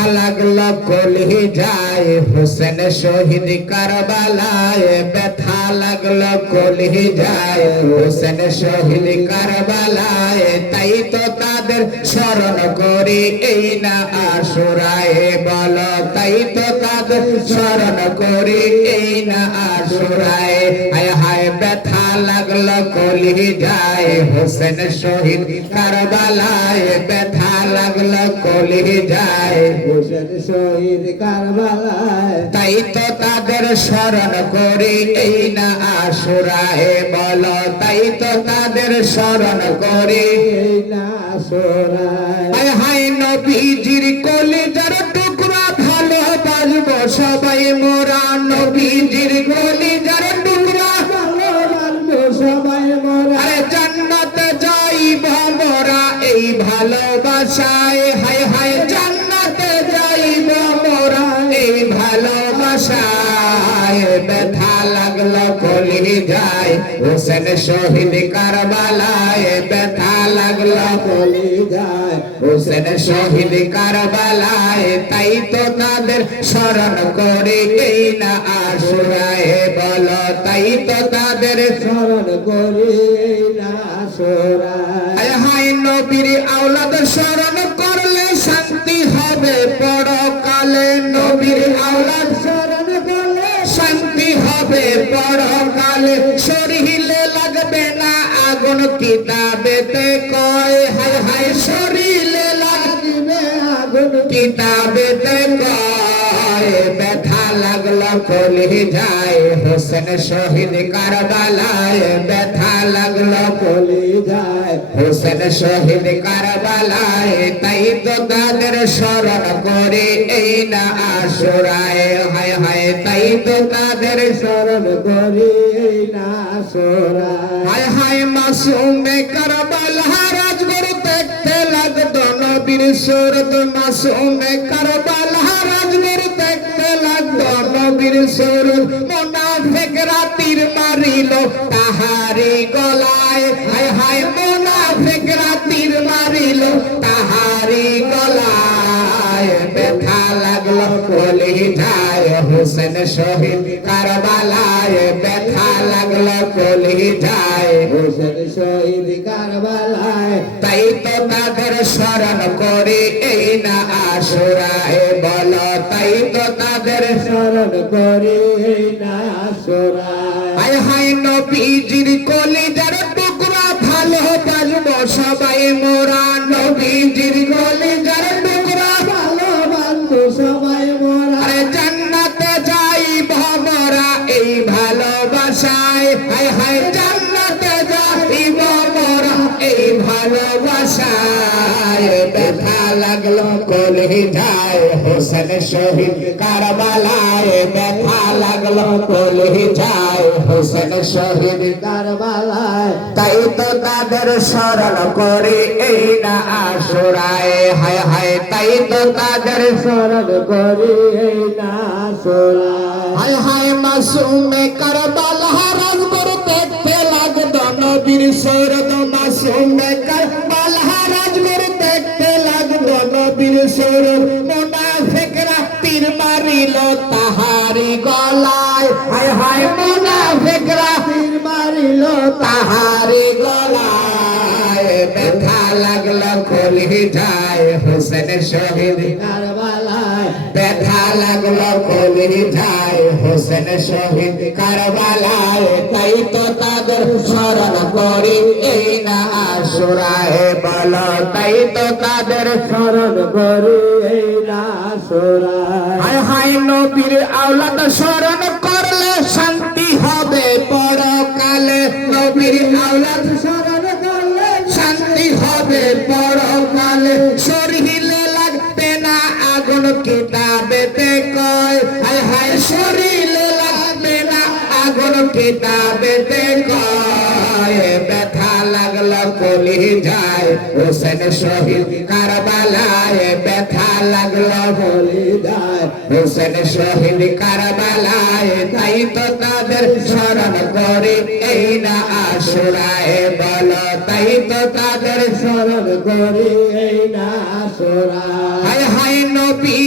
ব্যথা লাগলো কলিজায় হোসেন শহীদ কারবালায় ব্যথা লাগলো কলিজায় হোসেন শহীদ কারবালায় তাই তো তাদের স্মরণ করি এই না আশুরায় বলো তাই তো তাদের স্মরণ করি এই না আশুরায় হায় হায় ব্যথা লাগলো কলিজায় হোসেন শহীদ কারবালায় ব্যথা লাগলো কলিজায় হোসেন শহীদ কারবালায় তাই তো তাদের স্মরণ করি এই না আশুরায় বলো তাই তো তাদের স্মরণ করি এই না আশুরায় হায় হায় নবীজির কলিজার টুকরা ভালোবাসবো সবাই মোরা নবীজির কলিজার টুকরা ভালোবাসবো সবাই মোরা জান্নাতে যাইব মোরা এই ভালোবাসায় হায় হায় জান্নাতে যাইব মোরা এই ভালোবাসায় ব্যথা লাগলো কলিজায় হোসেন শহীদ কারবালায় ব্যথা লাগলো কলিজায় হোসেন শহীদ কারবালায় তাই তো তাদের স্মরণ করি এই না আশুরায় বলো তাই তো তাদের স্মরণ করি এই না আশুরায় হায় হায় নবীর আওলাদ স্মরণ করলে শান্তি হবে পরকালে নবীর আওলাদ স্মরণ করলে শান্তি হবে পরকালে শরীরে লাগবে না আগুন কিতাবেতে কয় হায় হায় শরীরে লাগবে আগুন কিতাবেতে কয় ব্যথা লাগলো কলিজায় হোসেন শহীদ কারবালায় ব্যথা লাগলো কলিজায় হোসেন শহীদ কারবালায় তাই তো তাদের স্মরণ করে এই না আশুরায় হায় হায় তাই তো তাদের স্মরণ করে এই না আশুরায় হায় হায় মাসুমে কারবালা রাজগুরু দেখতে লাগতো নবীর সুরত মাসুমে কারবালা রাজগুরু দেখতে লাগতো নবীর সুরত মুনাফিকরা তীর মারিল তাহারি গলায় হায় হায় মুনাফিকরা তীর মারিল তাহারি গলায় ব্যথা লাগলো কলিজায় হোসেন শহীদ কারবালায় ব্যথা লাগলো কলিজায় হোসেন শহীদ কারবালায় তাই তো তাদের স্মরণ করি এই না আশুরায় বলো তাই তো তাদের স্মরণ করি এই না আশুরায় হায় হায় নবীজির কলিজার টুকরা ভালোবাসবো সবাই মোরা নবীজির কলিজার টুকরা ভালোবাসবো সবাই মোরা জান্নাতে যাইব মোরা এই ভালোবাসায় হায় হায় জান্নাতে যাইব মোরা এই ভালোবাসায় ব্যথা লাগলো কলিজায় হোসেন শহীদ কারবালায় ব্যথা লাগলো কলিজায় হোসেন শহীদ কারবালায় তাই তো তাদের স্মরণ করি এই না আশুরায় হায় হায় তাই তো তাদের স্মরণ করি এই না আশুরায় হায় হায় মাসুমে কারবালা রাজগুরু দেখতে লাগতো নবীর সুরত মাসুমে কারবালা রাজগুরু দেখতে লাগতো নবীর সুরত মুনাফিকরা তীর মারিল তাহারি গলায় হায় হায় মুনাফিকরা তীর মারিল তাহারি গলায় ব্যথা লাগলো কলিজায় হোসেন শহীদ কারবালায় ব্যথা লাগলো কলিজায় হোসেন শহীদ কারবালায় তাই তো তাদের স্মরণ করি এই না আশুরায় বলো তাই তো তাদের স্মরণ করি এই না আশুরায় হায় হায় নবীর আওলাদ স্মরণ করলে শান্তি হবে পরকালে নবীর আওলাদ স্মরণ করলে শান্তি হবে পরকালে শরীরে লাগবে না আগুন কিতাবেতে কয় হায় হায় শরীরে লাগবে না আগুন কিতাবেতে কয় ব্যথা লাগলো কলিজায় হোসেন শহীদ কারবালায় ব্যথা লাগলো কলিজায় হোসেন শহীদ কারবালায় তাই তো তাদের স্মরণ করে এই না আশুরায় বলো তাই তো তাদের স্মরণ করে এই না আশুরায় হায় হায় নবী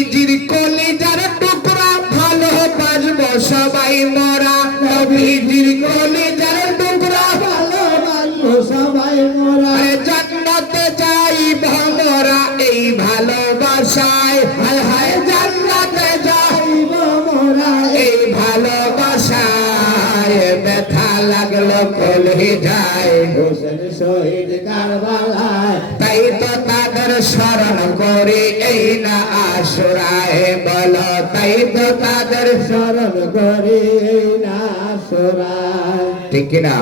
সবাই মোরা জান্নাতে যাইব মোরা এই ভালোবাসায় হায় হায় জান্নাতে যাইব মোরা এই ভালোবাসায় ব্যথা লাগলো কলহি যায় হোসেন শহীদ কারবালায় তাই তো তাদের স্মরণ করি এই না আশুরায় বলো তাই তো তাদের স্মরণ করি এই না আশুরায় ঠিক কিনা